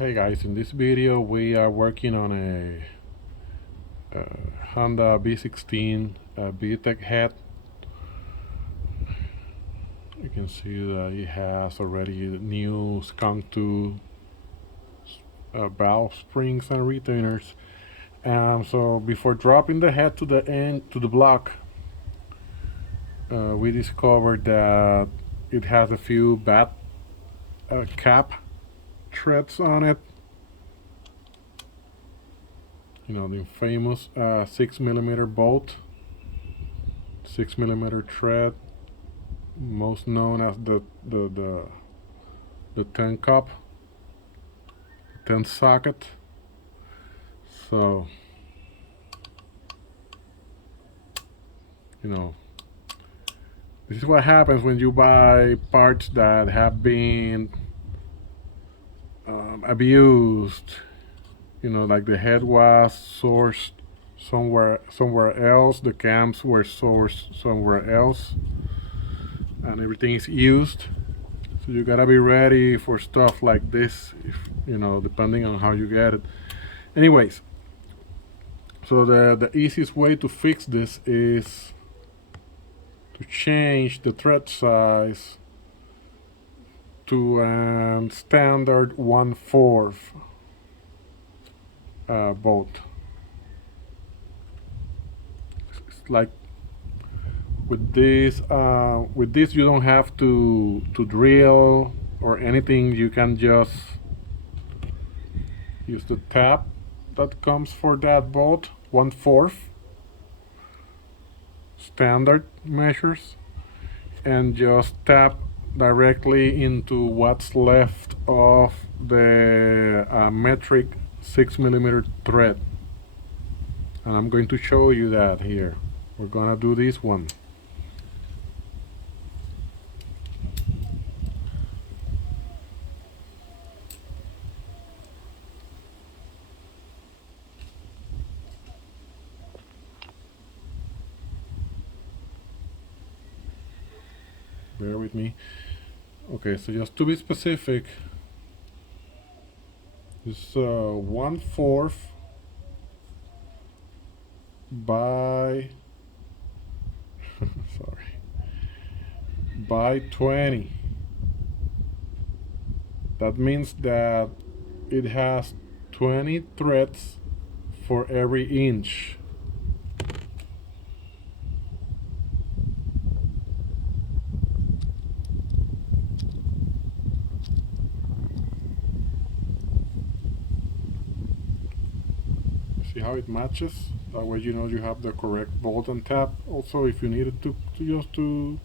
Hey guys, in this video we are working on a Honda B16 VTEC head. You can see that it has already new skunk to valve springs and retainers. So before dropping the head to the block, we discovered that it has a few bad cap threads on it. You know, the famous 6mm bolt, 6mm thread, most known as the 10 cup, 10 socket. So, you know, this is what happens when you buy parts that have been abused. You know, like the head was sourced somewhere else, the cams were sourced somewhere else, and everything is used. So you gotta be ready for stuff like this, if, you know, depending on how you get it. Anyways, so the easiest way to fix this is to change the thread size to a standard 1/4 bolt. It's like with this you don't have to drill or anything. You can just use the tab that comes for that bolt, 1/4 standard measures, and just tap directly into what's left of the metric 6mm thread. And I'm going to show you that here. We're gonna do this one. Bear with me. Okay, so just to be specific, this 1/4 by sorry, by 20. That means that it has 20 threads for every inch. See how it matches? That way you know you have the correct bolt and tab. Also, if you needed to just to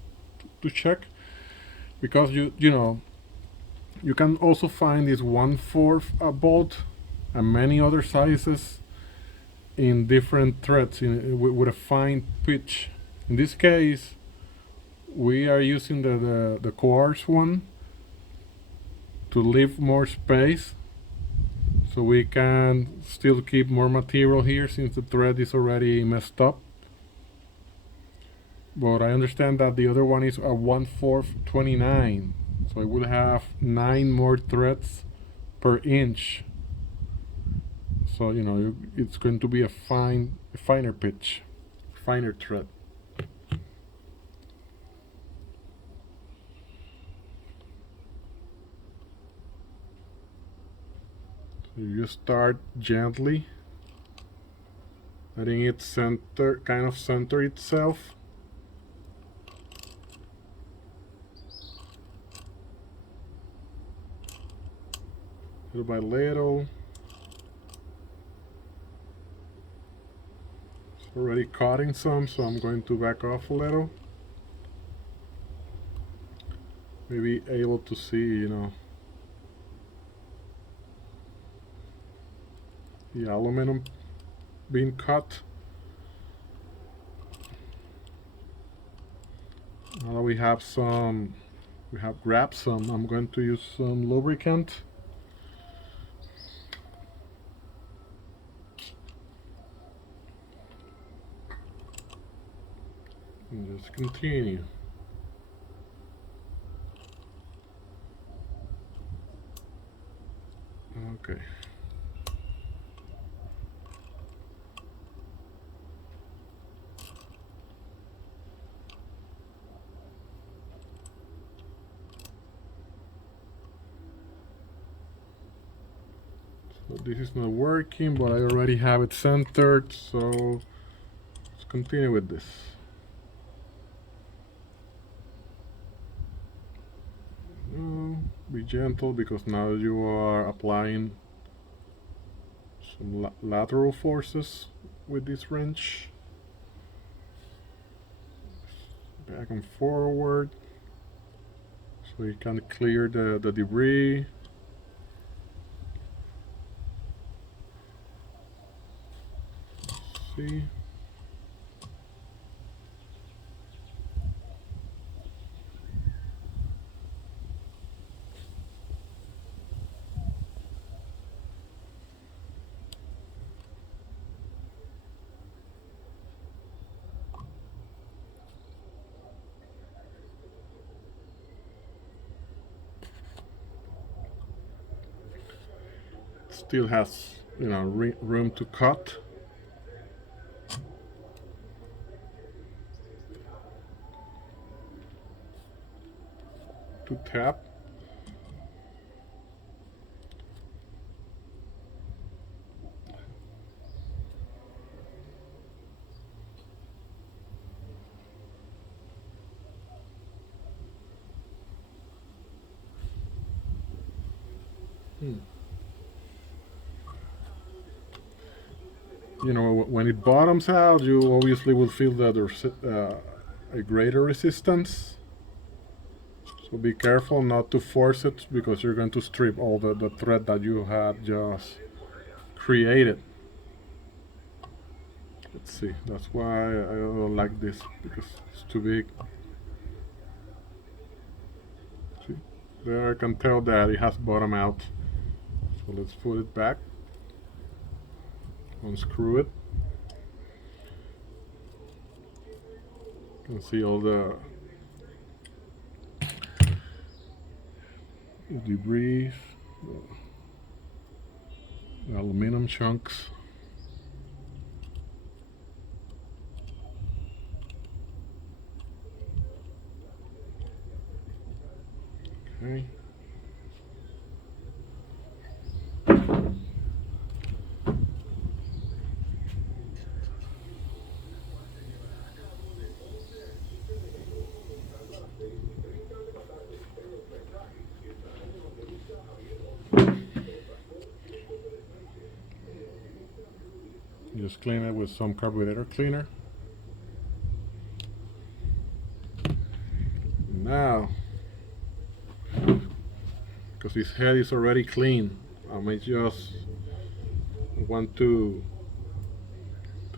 check, because you know, you can also find this 1/4 bolt and many other sizes in different threads with a fine pitch. In this case, we are using the quartz one to leave more space, so we can still keep more material here since the thread is already messed up. But I understand that the other one is a 1/4 29, so it will have 9 more threads per inch. So you know it's going to be a finer pitch, finer thread. So you start gently, letting it kind of center itself. Little by little. It's already cutting some, so I'm going to back off a little. Maybe able to see, you know, the aluminum being cut. Now that we have grabbed some, I'm going to use some lubricant. And just continue. Okay. So this is not working, but I already have it centered, so let's continue with this. Be gentle because now you are applying some lateral forces with this wrench. Back and forward so you can clear the debris. See? Still has, you know, room to cut. To tap. You know, when it bottoms out, you obviously will feel that there's a greater resistance. So be careful not to force it because you're going to strip all the thread that you had just created. Let's see, that's why I don't like this because it's too big. See, there I can tell that it has bottomed out. So let's put it back, unscrew it. You can see all the debris, the aluminum chunks. Okay. Just clean it with some carburetor cleaner. Now, because this head is already clean, I might just want to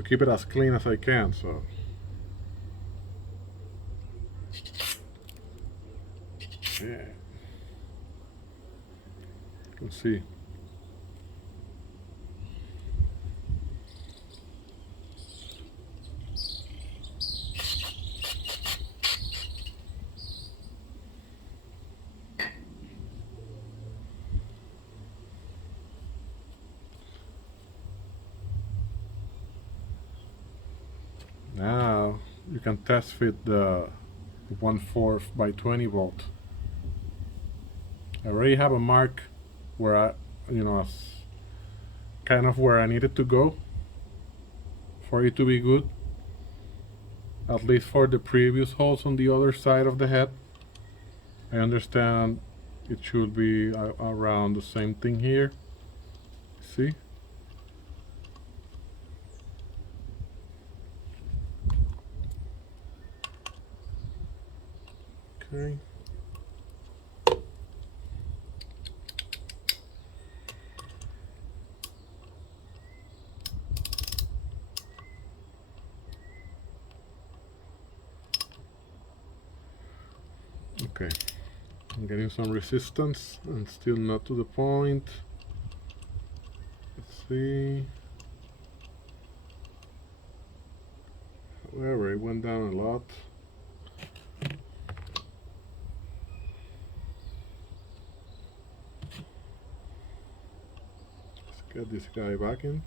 keep it as clean as I can. So yeah, you can see. Now you can test fit the 1/4 by 20 volt. I already have a mark where I, you know, kind of where I need it to go for it to be good. At least for the previous holes on the other side of the head. I understand it should be around the same thing here. See? Okay. Okay. I'm getting some resistance and still not to the point. Let's see. However, it went down a lot. Get this guy back in.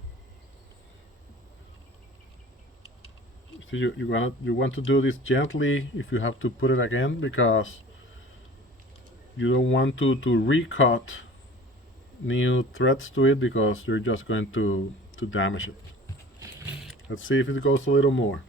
So you want to do this gently if you have to put it again, because you don't want to recut new threads to it, because you're just going to damage it. Let's see if it goes a little more.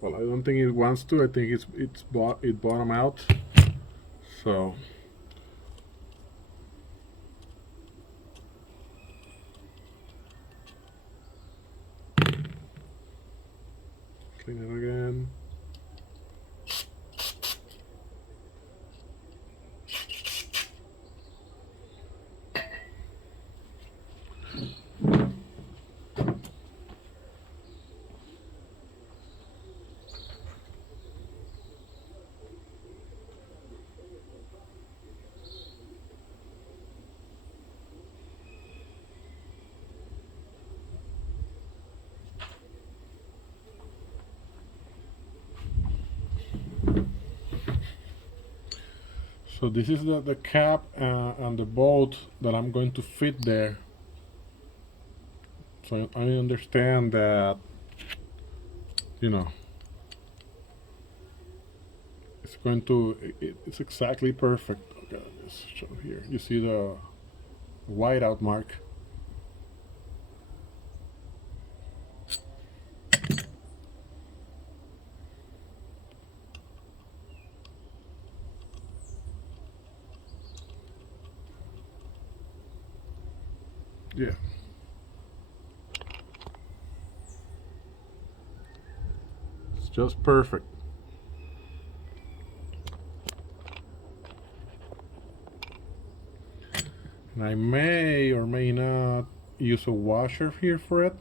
Well, I don't think it wants to. I think it bottom out. So clean it again. So this is the cap and the bolt that I'm going to fit there. So I understand that, you know, it's going to, it's exactly perfect. Okay, let me just show here. You see the whiteout mark. Yeah. It's just perfect. And I may or may not use a washer here for it.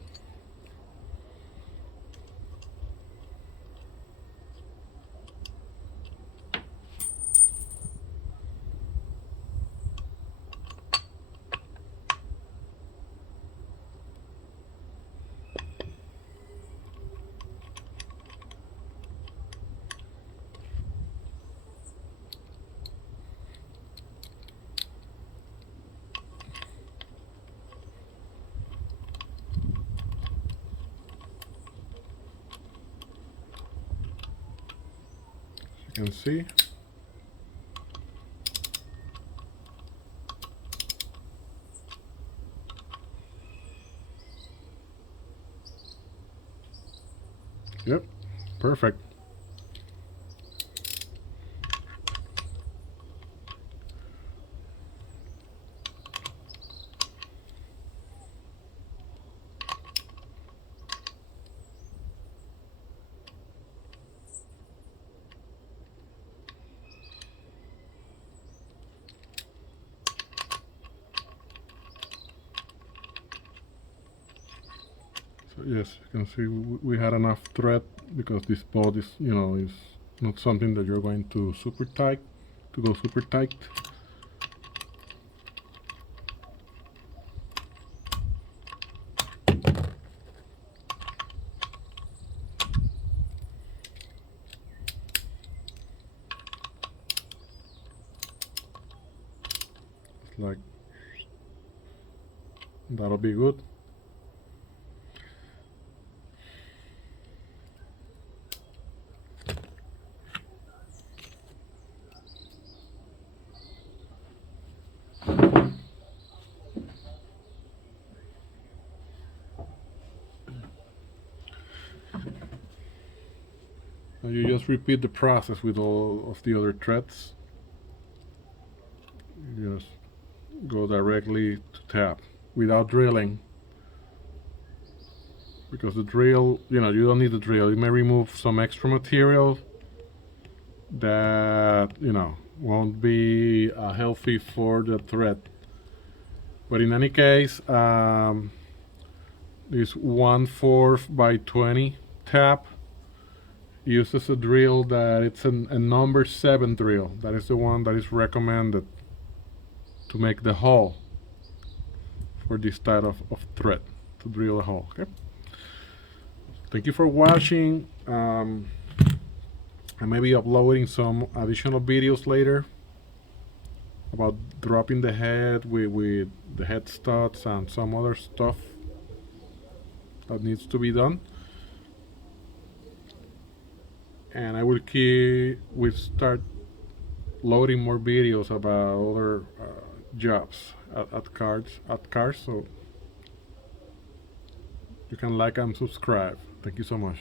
You can see. Yep, perfect. So yes, you can see we had enough thread, because this bolt is, you know, is not something that you're going to go super tight. It's like, that'll be good. Now you just repeat the process with all of the other threads. You just go directly to tap without drilling, because the drill, you know, you don't need the drill. It may remove some extra material that, you know, won't be healthy for the thread. But in any case, this 1/4 by 20 tap uses a drill that it's a number 7 drill. That is the one that is recommended to make the hole. for this type of thread to drill a hole. Okay. Thank you for watching. I may be uploading some additional videos later about dropping the head with the head studs and some other stuff that needs to be done. And I will start loading more videos about other jobs at cars, so you can like and subscribe. Thank you so much.